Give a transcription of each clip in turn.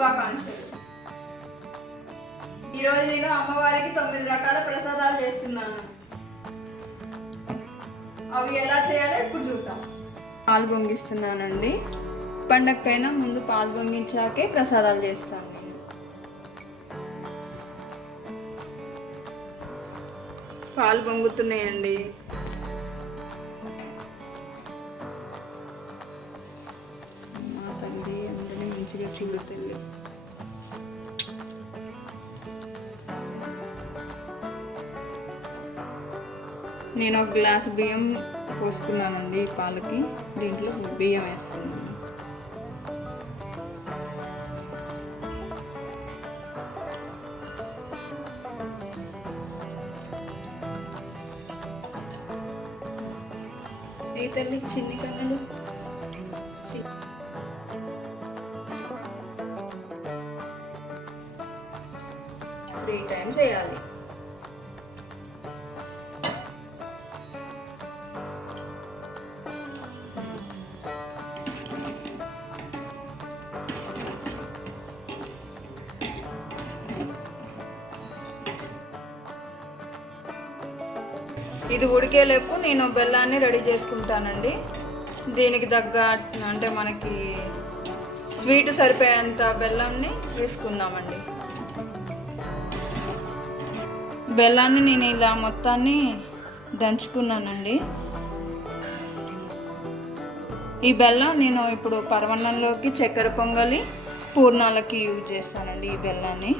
శుభాకాంక్షలు. ఈరోజు నేను అమ్మవారికి 9 రకాల ప్రసాదాలు చేస్తున్నాను. అవి ఎలా చేయాలో ఇప్పుడు చూద్దాం. పాలు పొంగిస్తున్నానండి. పండగకైనా ముందు పాలు పొంగించాకే ప్రసాదాలు చేస్తాను. పాలు పొంగుతున్నాయండి. అందరినీ మంచిగా చిల్లుతుంది. నేను ఒక గ్లాసు బియ్యం పోసుకున్నానండి పాలకి. దీంట్లో బియ్యం వేస్తున్నాను. ఈ తల్లి చిన్ని కన్నులు 3 టైమ్స్ వేయాలి. ఇది ఉడికేలోపు నేను బెల్లాన్ని రెడీ చేసుకుంటానండి. దీనికి తగ్గ అంటే మనకి స్వీట్ సరిపోయేంత బెల్లాన్ని వేసుకుందామండి. బెల్లాన్ని నేను ఇలా మొత్తాన్ని దంచుకున్నానండి. ఈ బెల్లం నేను ఇప్పుడు పరమాన్నంలోకి చక్కెర పొంగలి పూర్ణాలకి యూజ్ చేస్తానండి. ఈ బెల్లాన్ని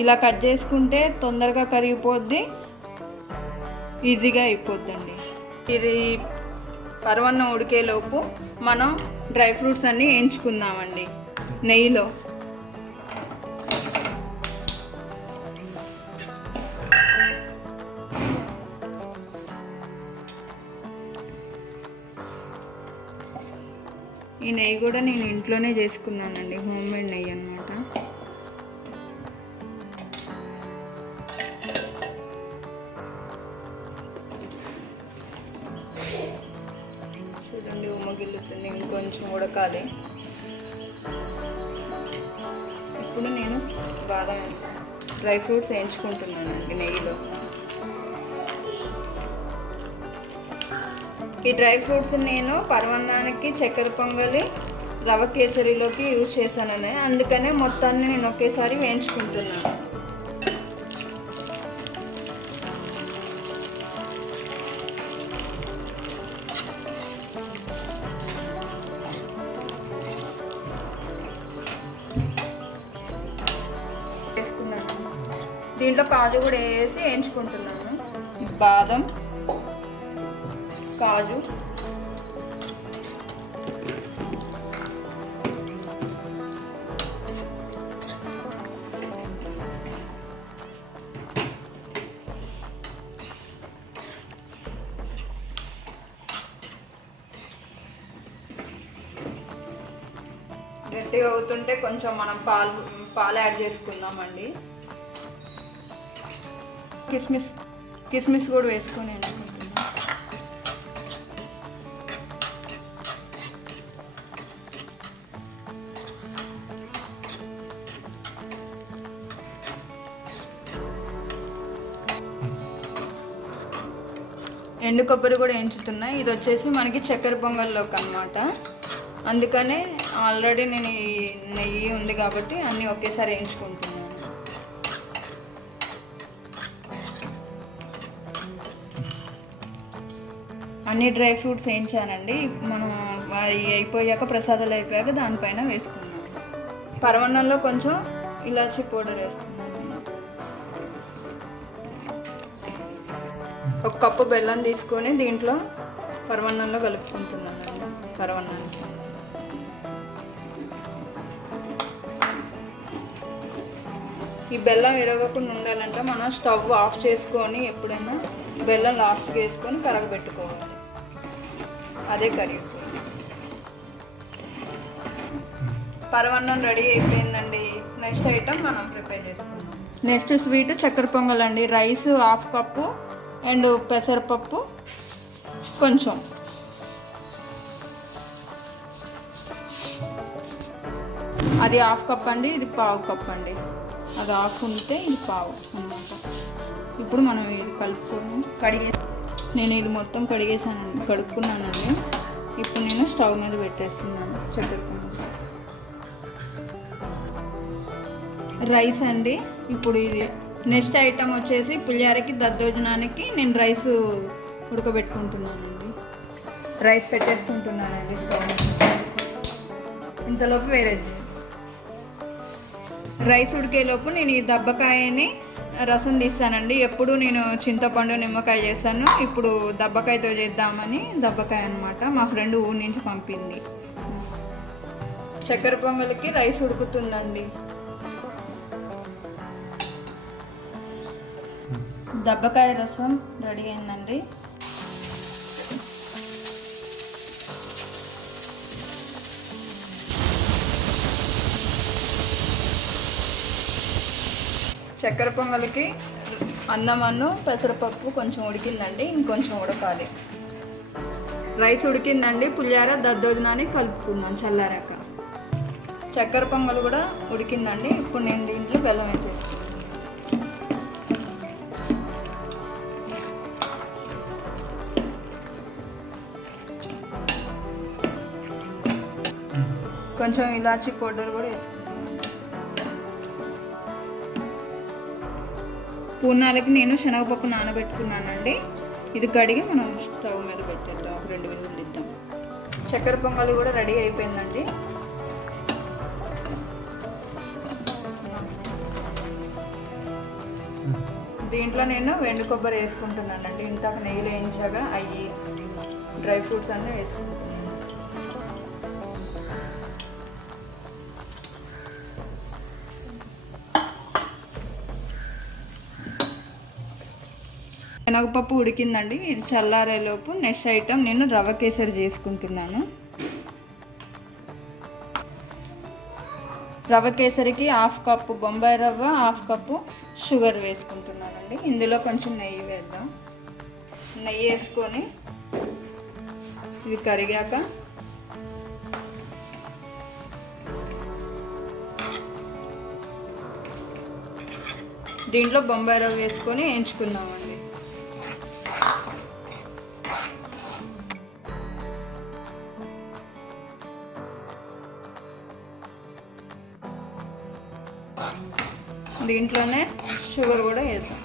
ఇలా కట్ చేసుకుంటే తొందరగా కరిగిపోద్ది, ఈజీగా అయిపోద్దండి. ఇది పరమాన్నం ఉడికేలోపు మనం డ్రై ఫ్రూట్స్ అన్నీ వేయించుకుందామండి నెయ్యిలో. ఈ నెయ్యి కూడా నేను ఇంట్లోనే చేసుకున్నానండి, హోమ్ మేడ్ నెయ్యి అన్నమాట. చూడండి ఉమ్మగిల్లుతుంది, ఇంకొంచెం ఉడకాలి. ఇప్పుడు నేను బాదం డ్రై ఫ్రూట్స్ వేయించుకుంటున్నానండి నెయ్యిలో. ఈ డ్రై ఫ్రూట్స్ నేను పరమాన్నానికి చక్కెర పొంగలి రవ కేసరిలోకి యూజ్ చేశానని, అందుకనే మొత్తాన్ని నేను ఒకేసారి వేయించుకుంటున్నాను. వేసుకున్నాను. దీంట్లో కాజు కూడా వేసి వేయించుకుంటున్నాను. బాదం, కాజు, గట్టిగా అవుతుంటే కొంచెం మనం పాలు యాడ్ చేసుకుందామండి. కిస్మిస్ కూడా వేసుకొని వేసుకుంటున్నాం. ఎండు కొబ్బరి కూడా వేయించుతున్నాయి. ఇది వచ్చేసి మనకి చక్కెర పొంగల్లోకి అన్నమాట. అందుకనే ఆల్రెడీ నేను ఈ నెయ్యి ఉంది కాబట్టి అన్నీ ఒకేసారి వేయించుకుంటున్నాను. అన్ని డ్రై ఫ్రూట్స్ వేయించానండి. మనం అయిపోయాక ప్రసాదాలు అయిపోయాక దానిపైన వేసుకున్నాను. పరమాన్నంలో కొంచెం ఇలాచీ పౌడర్ వేస్తున్నాను. 1 కప్పు బెల్లం తీసుకొని దీంట్లో పరమాన్నంలో కలుపుకుంటున్నానండి. పరమాన్నాన్ని ఈ బెల్లం విరగకుండా ఉండాలంటే మనం స్టవ్ ఆఫ్ చేసుకొని ఎప్పుడైనా బెల్లం లాస్ట్కి వేసుకొని కరగబెట్టుకోవాలి. అదే కరిగిపోయింది. పరమాన్నం రెడీ అయిపోయిందండి. నెక్స్ట్ ఐటమ్ మనం ప్రిపేర్ చేసుకుందాం. నెక్స్ట్ స్వీట్ చక్కెర పొంగల్ అండి. రైస్ 1/2 కప్పు అండ్ పెసరపప్పు కొంచెం, అది హాఫ్ కప్ అండి, ఇది పావు కప్ అండి. అది హాఫ్ ఉంటే ఇది పావు అన్నమాట. ఇప్పుడు మనం ఇది కలుపుకొని నేను ఇది మొత్తం కడుక్కున్నానండి. ఇప్పుడు నేను స్టవ్ మీద పెట్టేస్తున్నాను చక్కెర పొంగల్. రైస్ అండి. ఇప్పుడు ఇది నెక్స్ట్ ఐటమ్ వచ్చేసి పులిహోరకి దద్దోజనానికి నేను రైస్ ఉడకబెట్టుకుంటున్నానండి. రైస్ పెట్టేసుకుంటున్నానండి స్టవ్ మీద. ఇంతలోపు వేరే రైస్ ఉడికేలోపు నేను ఈ దబ్బకాయని రసం తీస్తానండి. ఎప్పుడు నేను చింతపండు నిమ్మకాయ చేస్తాను, ఇప్పుడు దబ్బకాయతో చేద్దామని దబ్బకాయ అనమాట. మా ఫ్రెండ్ ఊరి నుంచి పంపింది. చక్కెర పొంగల్కి రైస్ ఉడుకుతుందండి. దబ్బకాయ రసం రెడీ అయిందండి. చక్కెర పొంగల్కి అన్నమన్ను పెసరపప్పు కొంచెం ఉడికిందండి, ఇంకొంచెం ఉడకాలి. రైస్ ఉడికిందండి. పులిహోర దద్దోజనాన్ని కలుపుకుందాం చల్లారాక. చక్కెర పొంగల్ కూడా ఉడికిందండి. ఇప్పుడు నేను దీంట్లో బెల్లం వేసేస్తాను. కొంచెం ఇలాచీ పౌడర్ కూడా వేసుకుంటాం. పూర్ణాలకి నేను శనగపప్పు నానబెట్టుకున్నానండి. ఇది కడిగి మనం స్టవ్ మీద పెట్టేద్దాం, 2 విజిల్లు ఇద్దాం. చక్కెర పొంగలి కూడా రెడీ అయిపోయిందండి. దీంట్లో నేను వెండి కొబ్బరి వేసుకుంటున్నానండి. ఇంతకు నెయ్యిలో వేయించగా అవి డ్రై ఫ్రూట్స్ అన్నీ వేసుకుంటున్నాను. శనగపప్పు ఉడికిందండి. ఇది చల్లారేలోపు నెక్స్ట్ ఐటమ్ నేను రవ్వ కేసరి చేసుకుంటున్నాను. రవ్వ కేసరికి హాఫ్ కప్పు బొంబాయి రవ్వ, హాఫ్ కప్పు షుగర్ వేసుకుంటున్నానండి. ఇందులో కొంచెం నెయ్యి వేద్దాం. నెయ్యి వేసుకొని ఇది కరిగాక దీంట్లో బొంబాయి రవ్వ వేసుకొని వేయించుకుందామండి. దీంట్లోనే షుగర్ కూడా వేసాం.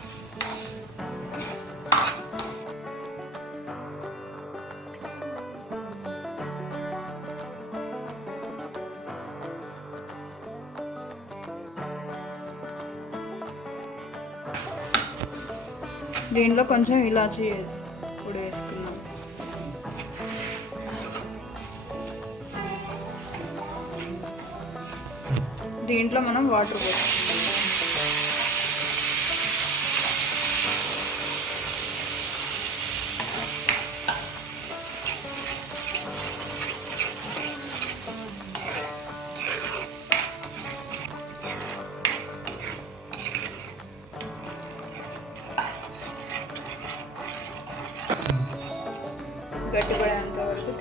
దీంట్లో కొంచెం ఇలాచీ కూడా వేసుకున్నాం. దీంట్లో మనం వాటర్ పోసుకుంటాం. గట్టిపడేంత వరకు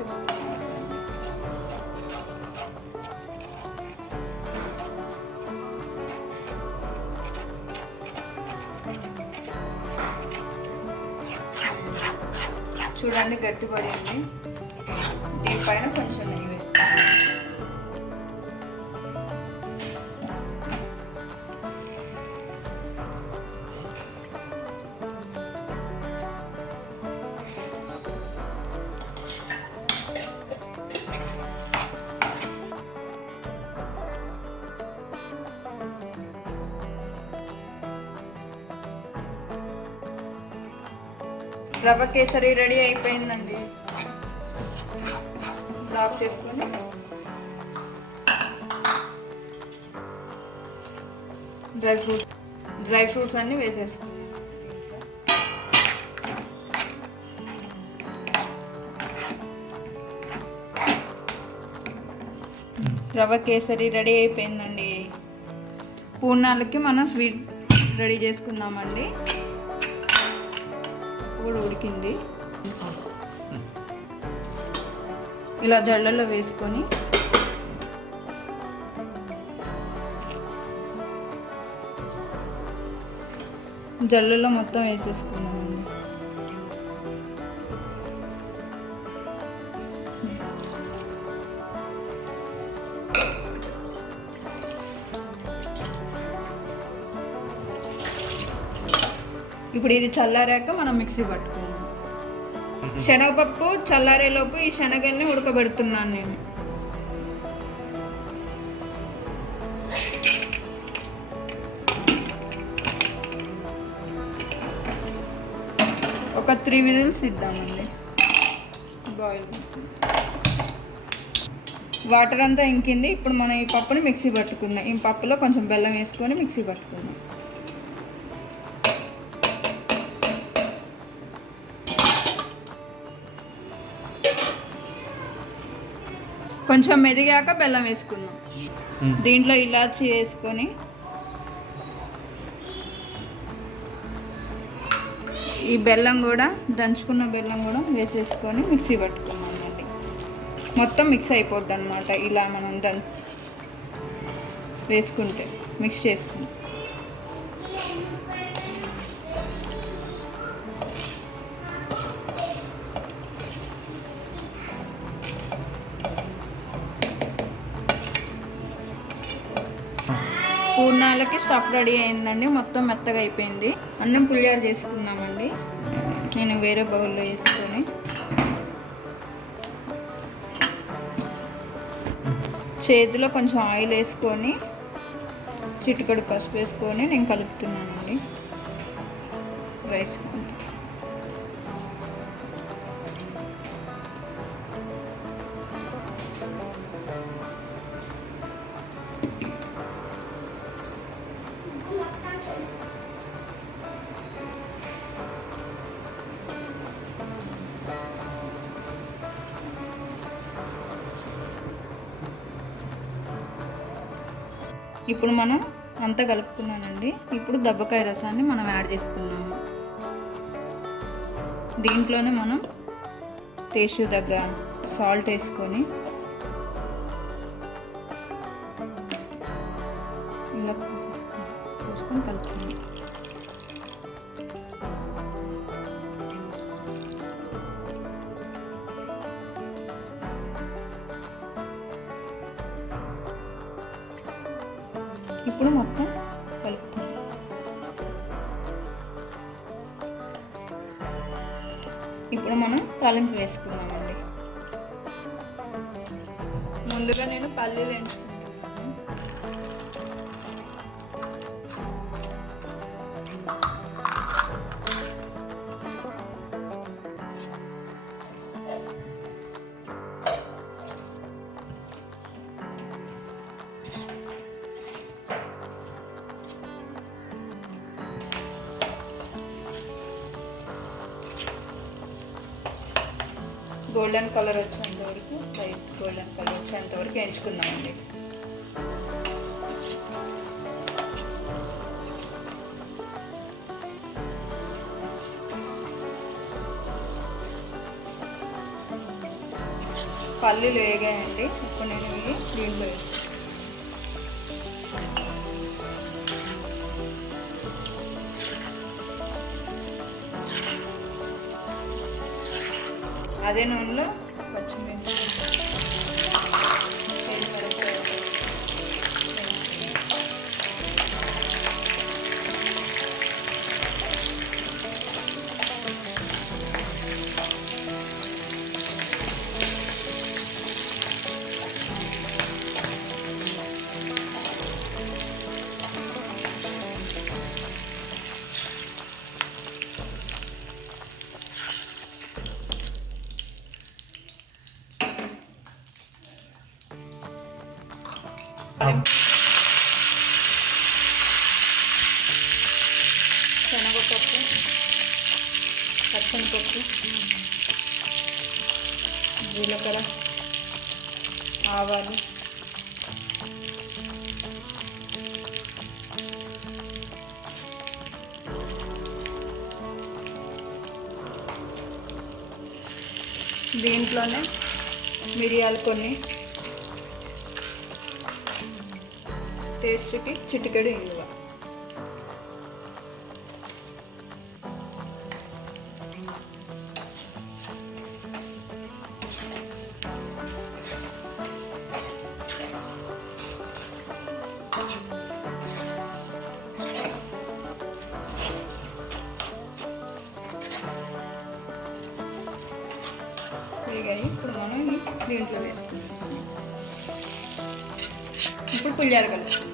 చూడండి, గట్టిపడింది. దీనిపైన కొంచెం నెయ్యి వేస్తాం. రవ్వ కేసరి రెడీ అయిపోయిందండి. ఆఫ్ చేసుకొని డ్రై ఫ్రూట్స్ అన్నీ వేసేసుకున్నాం. రవ్వ కేసరి రెడీ అయిపోయిందండి. పూర్ణాలకి మనం స్వీట్ రెడీ చేసుకుందామండి. కూడా ఉడికింది. ఇలా జల్లల్లో వేసుకొని జల్లులో మొత్తం వేసేసుకున్నామండి. ఇప్పుడు ఇది చల్లారాక మనం మిక్సీ పట్టుకున్నాం. శనగపప్పు చల్లారేలోపు ఈ శనగల్ని ఉడకబెడుతున్నాను నేను. ఒక 3 విజిల్స్ ఇద్దామండి. బాయిల్ వాటర్ అంతా ఇంకింది. ఇప్పుడు మనం ఈ పప్పుని మిక్సీ పట్టుకుందాం. ఈ పప్పులో కొంచెం బెల్లం వేసుకొని మిక్సీ పట్టుకుందాం. కొంచెం మెదిగాక బెల్లం వేసుకుందాం. దీంట్లో ఇలాచి వేసుకొని ఈ బెల్లం కూడా దంచుకున్న బెల్లం కూడా వేసేసుకొని మిక్సీ పట్టుకున్నామండి. మొత్తం మిక్స్ అయిపోద్ది అన్నమాట. ఇలా మనం వేసుకుంటే మిక్స్ చేసుకుంటాం. పూర్ణాలకి స్టఫ్ రెడీ అయిందండి. మొత్తం మెత్తగా అయిపోయింది. అన్నం పులిహోర చేసుకున్నామండి. నేను వేరే బౌల్లో వేసుకొని చేతిలో కొంచెం ఆయిల్ వేసుకొని చిటికెడు పసుపు వేసుకొని నేను కలుపుతున్నానండి రైస్. ఇప్పుడు మనం అంతా కలుపుకున్నానండి. ఇప్పుడు దబ్బకాయ రసాన్ని మనం యాడ్ చేసుకున్నాము. దీంట్లోనే మనం టేస్ట్ తగ్గ సాల్ట్ వేసుకొని ఇలా పోసుకొని కలుపుకుందాం. ఇప్పుడు మొత్తం కలుపుతాం. ఇప్పుడు మనం తాలింపు వేసుకున్నామండి. ముందుగా నేను పల్లీలు వేయించుకున్నాను. గోల్డెన్ కలర్ వచ్చేంత వరకు, లైట్ గోల్డెన్ కలర్ వచ్చేంత వరకు వేయించుకుందామండి. పల్లీలు వేగాయండి. ఇప్పుడు నేను ఇవి దీంట్లో వేస్తాను. అదే నూనెలో పచ్చిమిర్చి శనగపప్పు, పచ్చనిపప్పు, జీలకర్ర, ఆవాలు, దీంట్లోనే మిరియాలు కొన్ని, టేస్ట్కి చిటికెడు ఇంగువ. దీంట్లో వేసుకుంటాం. ఇప్పుడు పులిహార కలుపుకుందాం.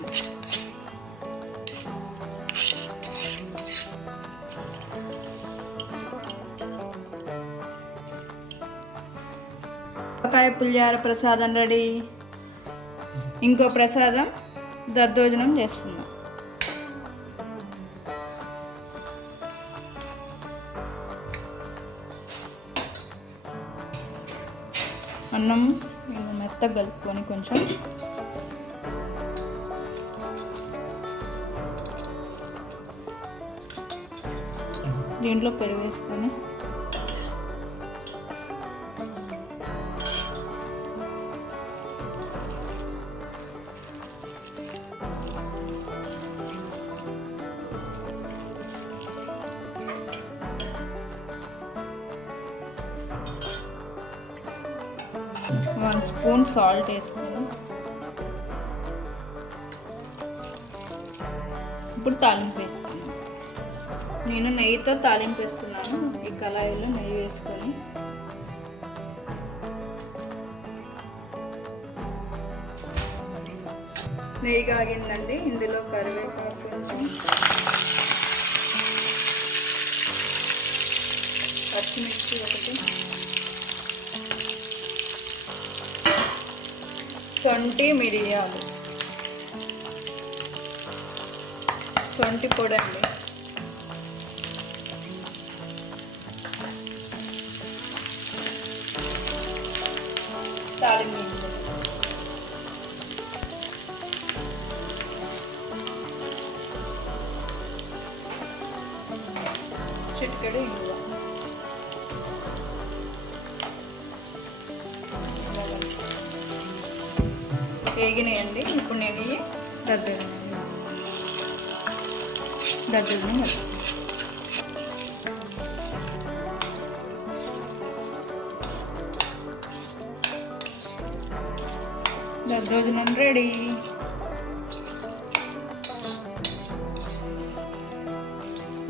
ఆవకాయ పులిహార ప్రసాదం రెడీ. ఇంకో ప్రసాదం దద్దోజనం చేస్తున్నాం. అన్నం మెత్తగా కలుపుకొని కొంచెం దీంట్లో పెరుగు వేసుకొని వన్ స్పూన్ సాల్ట్ వేసుకొని ఇప్పుడు తాలింపు వేసుకున్నాను. నేను నెయ్యితో తాలింపు వేస్తున్నాను. ఈ కళాయిలో నెయ్యి వేసుకొని నెయ్యి కాగిందండి. ఇందులో కరివేపాకు కొంచెం, పచ్చిమిర్చి ఒకటి, శొంఠి మిరియాలు, శొంఠి పొడి అండి, తాలింపు, చిటికెడు ఇంగువ, వేగినాయండి. ఇప్పుడు నేను ఇవి దద్దోజనం దద్దోజనం రెడీ.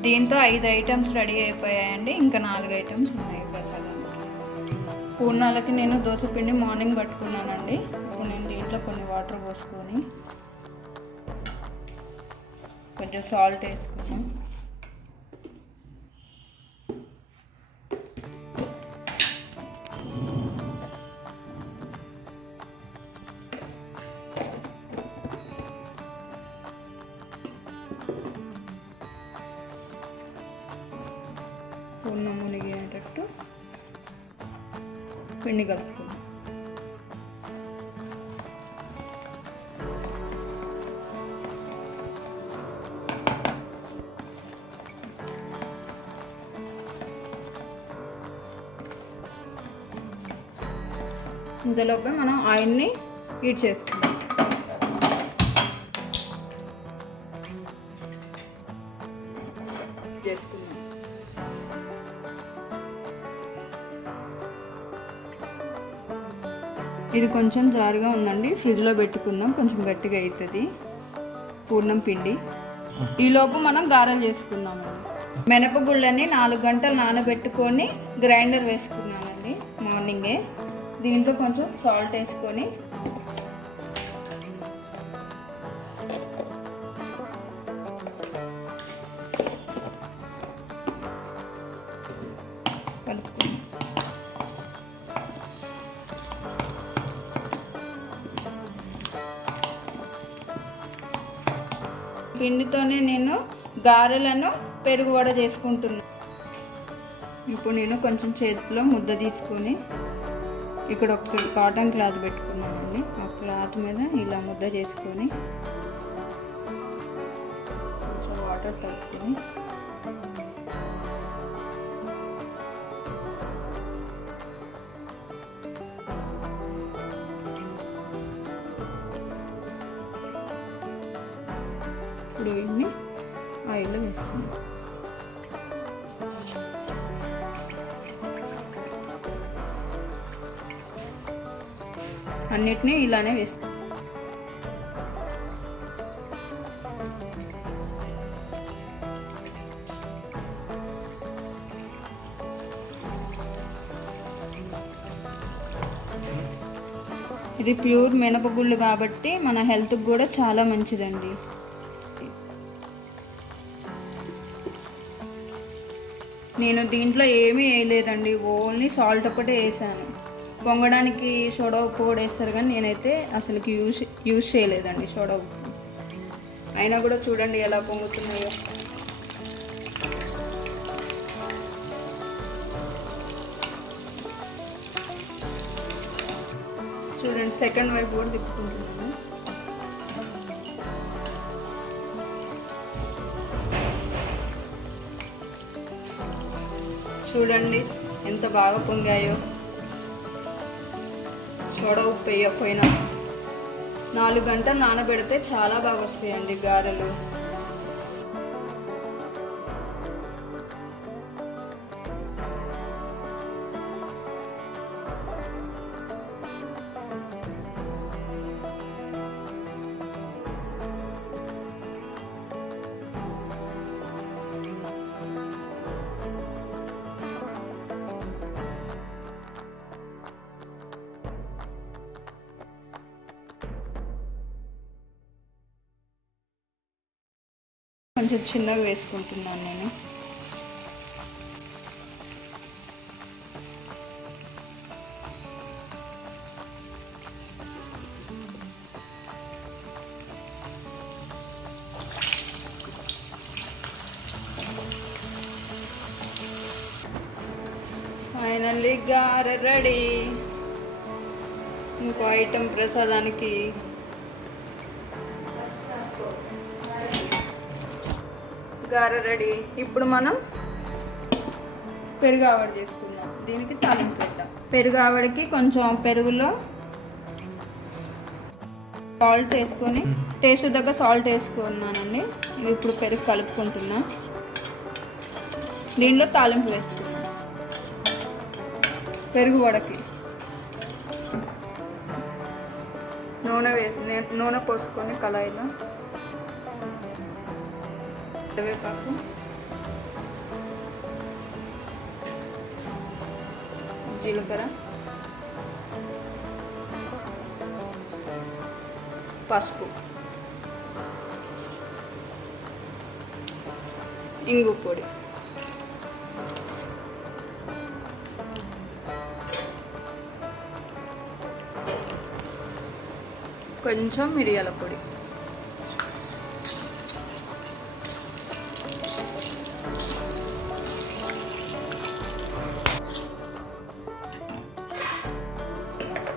దీంతో 5 ఐటమ్స్ రెడీ అయిపోయాయండి. ఇంకా 4 ఐటమ్స్ ఉన్నాయి ప్రసాదానికి. పూర్ణాలకి నేను దోశ పిండి మార్నింగ్ పట్టుకున్నానండి. ఇప్పుడు నేను దీంట్లో కొన్ని వాటర్ పోసుకొని కొంచెం సాల్ట్ వేసుకున్నాం. పూర్ణ మునిగేటట్టు పిండి కలుపుకుందాం. ఇంతలోపే మనం ఆయిల్ని హీట్ చేసుకుందాం. ఇది కొంచెం జారుగా ఉందండి. ఫ్రిడ్జ్లో పెట్టుకుందాం, కొంచెం గట్టిగా అవుతుంది పూర్ణం పిండి. ఈలోపు మనం గారెలు చేసుకుందామండి. మినపగుళ్ళని 4 గంటలు నానబెట్టుకొని గ్రైండర్ వేసుకున్నానండి మార్నింగే. దీంట్లో కొంచెం సాల్ట్ వేసుకొని కలుపుకొని పిండితోనే నేను గారెలను పెరుగు వడ చేసుకుంటున్నాను. ఇప్పుడు నేను కొంచెం చేతిలో ముద్ద తీసుకొని ఇక్కడ ఒక కాటన్ క్లాత్ పెట్టుకున్నానండి. ఆ క్లాత్ మీద ఇలా ముద్ద చేసుకొని కొంచెం వాటర్ తట్టుకొని ఇప్పుడు ఇన్ని ఆయిల్లో వేసుకున్నాం. అన్నిటినీ ఇలానే వేసుకున్నాం. ఇది ప్యూర్ మినపగుళ్ళు కాబట్టి మన హెల్త్కి కూడా చాలా మంచిదండి. నేను దీంట్లో ఏమీ వేయలేదండి, ఓన్లీ సాల్ట్ ఒకటే వేసాను. పొంగడానికి సోడా ఉప్పు కూడా వేస్తారు కానీ నేనైతే అసలుకి యూజ్ చేయలేదండి సోడా ఉప్పు. అయినా కూడా చూడండి ఎలా పొంగుతున్నాయో. చూడండి సెకండ్ వైపు కూడా తిప్పుకుంటున్నాను. చూడండి ఎంత బాగా పొంగాయో. సోడా ఉప్పు వేయకపోయినా 4 గంటలు నానబెడితే చాలా బాగా వస్తాయండి గారెలు. కొంచెం చిన్నగా వేసుకుంటున్నాను నేను. ఫైనల్లీ గారె రెడీ. ఇంకో ఐటెం ప్రసాదానికి గారె రెడీ. ఇప్పుడు మనం పెరుగు ఆవడ చేసుకుందాం. దీనికి తాలింపు పెట్టాం. పెరుగు ఆవడికి కొంచెం పెరుగులో సాల్ట్ వేసుకొని, టేస్ట్ దగ్గర సాల్ట్ వేసుకున్నానండి. ఇప్పుడు పెరుగు కలుపుకుంటున్నా. దీనిలో తాలింపు వేసుకున్నాం. పెరుగు వడకి నూనె పోసుకొని కళాయిలో కరివేపాకు, జీలకర్ర, పసుపు, ఇంగు పొడి, కొంచెం మిరియాల పొడి,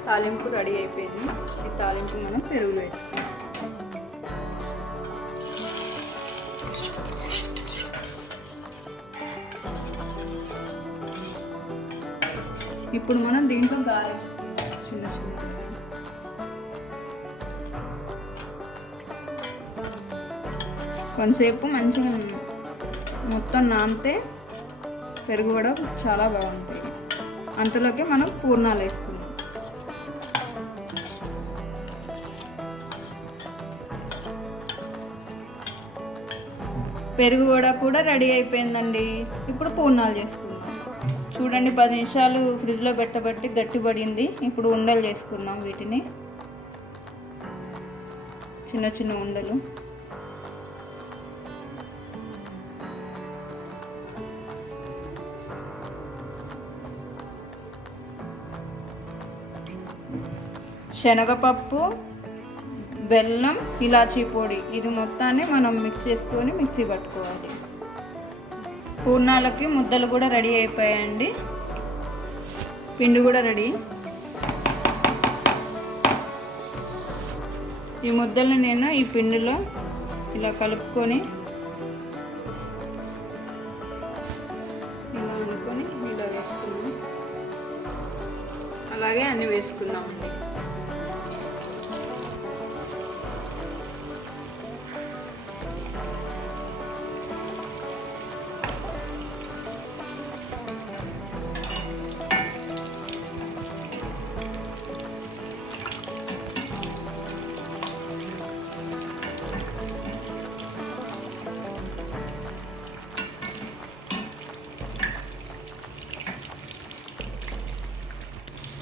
తాలింపు రెడీ అయిపోయింది. ఈ తాలింపు మనం పెరుగులో వేసుకుంటాం. ఇప్పుడు మనం దీంట్లో గారె చిన్న చిన్న కొంతసేపు మంచిగా మొత్తం నానితే పెరుగు కూడా చాలా బాగుంటాయి. అంతలోకి మనం పూర్ణాలు వేసుకుందాం. పెరుగు వడ కూడా రెడీ అయిపోయిందండి. ఇప్పుడు పూర్ణాలు చేసుకుందాం. చూడండి 10 నిమిషాలు ఫ్రిడ్జ్లో పెట్టబట్టి గట్టిపడింది. ఇప్పుడు ఉండలు చేసుకుందాం. వీటిని చిన్న చిన్న ఉండలు. శనగపప్పు, బెల్లం, ఇలాచీ పొడి ఇది మొత్తాన్ని మనం మిక్స్ చేసుకొని మిక్సీ పట్టుకోవాలి. పూర్ణాలకి ముద్దలు కూడా రెడీ అయిపోయాయండి. పిండి కూడా రెడీ. ఈ ముద్దలు నేను ఈ పిండిలో ఇలా కలుపుకొని ఇలా అనుకొని ఇలా వేసుకున్నాం. అలాగే అన్నీ వేసుకుందామండి.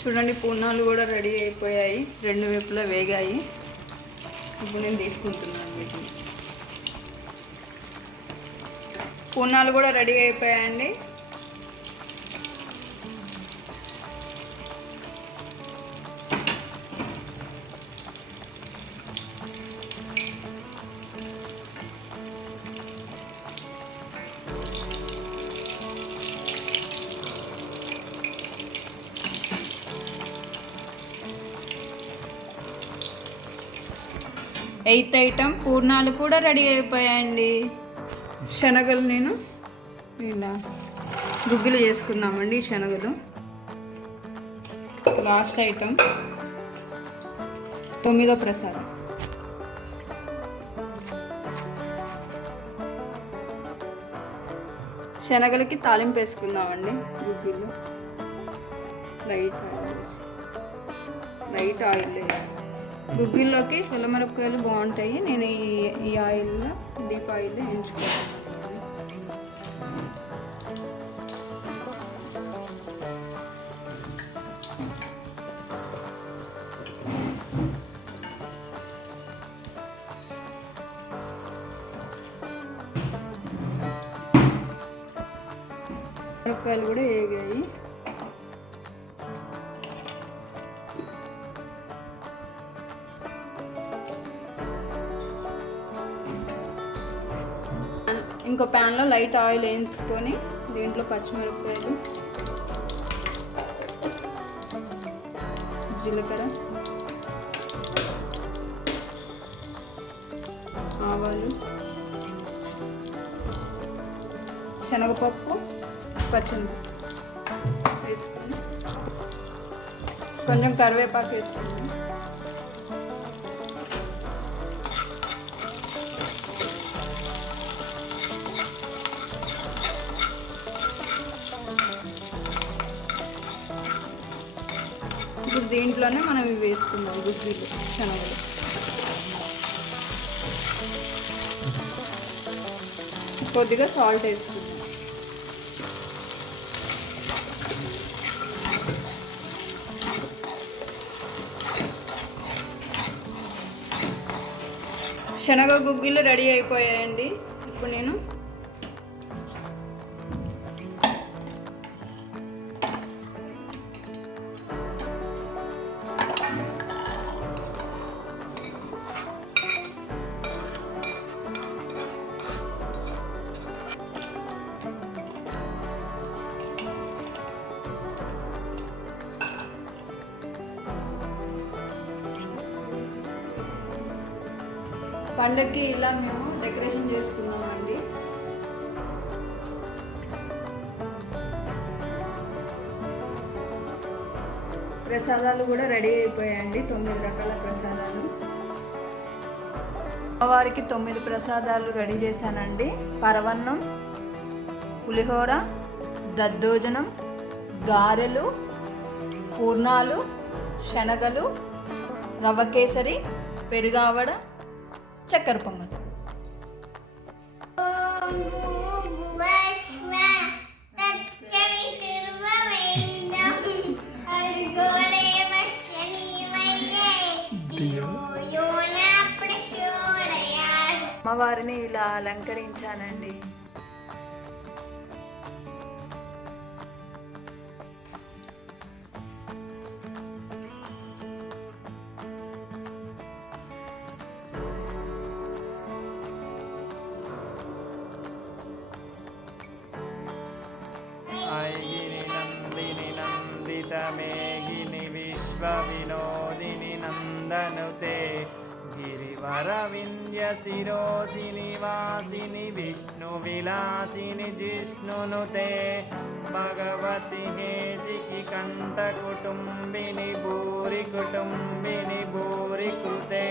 చూడండి పూర్ణాలు కూడా రెడీ అయిపోయాయి, రెండు వైపులా వేగాయి. ఇప్పుడు నేను తీసుకుంటున్నాను వీటిని. పూర్ణాలు కూడా రెడీ అయిపోయాయండి. ఎయిత్ ఐటమ్ పూర్ణాలు కూడా రెడీ అయిపోయాయండి. శనగలు నేను ఇలా గుగ్గిలు చేసుకున్నామండి. శనగలు లాస్ట్ ఐటమ్ 9వ ప్రసాదం. శనగలకి తాలింపు వేసుకుందామండి. గుగ్గిలు లైట్ ఆయిల్ వేయాలి. గుగ్గిల్లోకి సొలమిరపకాయలు బాగుంటాయి. నేను ఈ ఆయిల్లో డీప్ ఆయిల్లో ఎంచుకోవాలి. మిరపకాయలు కూడా వేగాయి. ఇంకో ప్యాన్లో లైట్ ఆయిల్ వేయించుకొని దీంట్లో పచ్చిమిరపకాయలు, జీలకర్ర, ఆవాలు, శనగపప్పు, పచ్చిమిరపకాయలు వేసుకొని కొంచెం కరివేపాకు వేసుకుందాం. ఇప్పుడు దీంట్లోనే మనం ఇవి వేసుకుందాం. గుగ్గిలు, శనగలు. కొద్దిగా సాల్ట్ వేసుకుందాం. శనగ గుగ్గిలు రెడీ అయిపోయాయండి. ఇప్పుడు నేను పండగకి ఇలా మేము డెకరేషన్ చేసుకున్నామండి. ప్రసాదాలు కూడా రెడీ అయిపోయాయండి. 9 రకాల ప్రసాదాలు. అమ్మవారికి 9 ప్రసాదాలు రెడీ చేశానండి. పరవన్నం, పులిహోర, దద్దోజనం, గారెలు, పూర్ణాలు, శనగలు, రవ్వ కేసరి, పెరుగావడ, చక్కెర పొంగల్. అమ్మవారిని ఇలా అలంకరించానండి. మేఘిని విశ్వవినోదిని నందనుతే గిరివరవింద్య శిరోసిని వాసిని విష్ణు విలాసిని జిష్ణునుతే భగవతి హేజికి కంఠ కుటుంబిని భూరి కృతే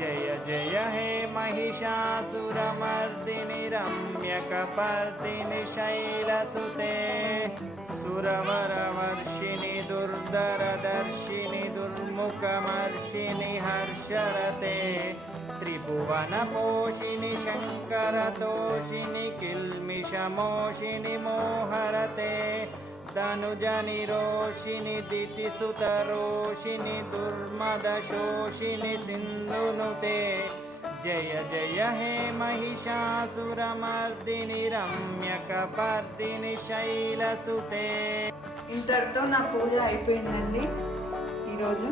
జయ జయ హే महिषासुरमर्दिनि रम्यकपर्दिनि शैलसुते सुरवरवर्षिणि दुर्धरदर्शिनि दुर्मुखमर्षिणि हर्षरते त्रिभुवनपोषिणि शङ्करतोषिणि किल्मिषमोषिणि मोहरते ధనుజని రోషిని దితిసుతరోషిని దుర్మదశోషిని సింధునుతే జయ జయ హే మహిషాసురమర్దిని రమ్యకపర్దిని శైలసుతే. ఇంతటితో నా పూజ అయిపోయిందండి ఈరోజు.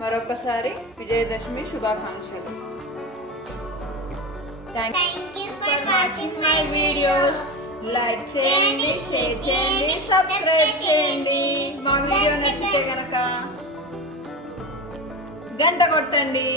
మరొకసారి విజయదశమి శుభాకాంక్షలు. Thank you for watching my videos. Like చేయండి, షేర్ చేయండి, సబ్స్క్రైబ్ చేయండి. మా వీడియో నచ్చితే గనక గంట కొట్టండి.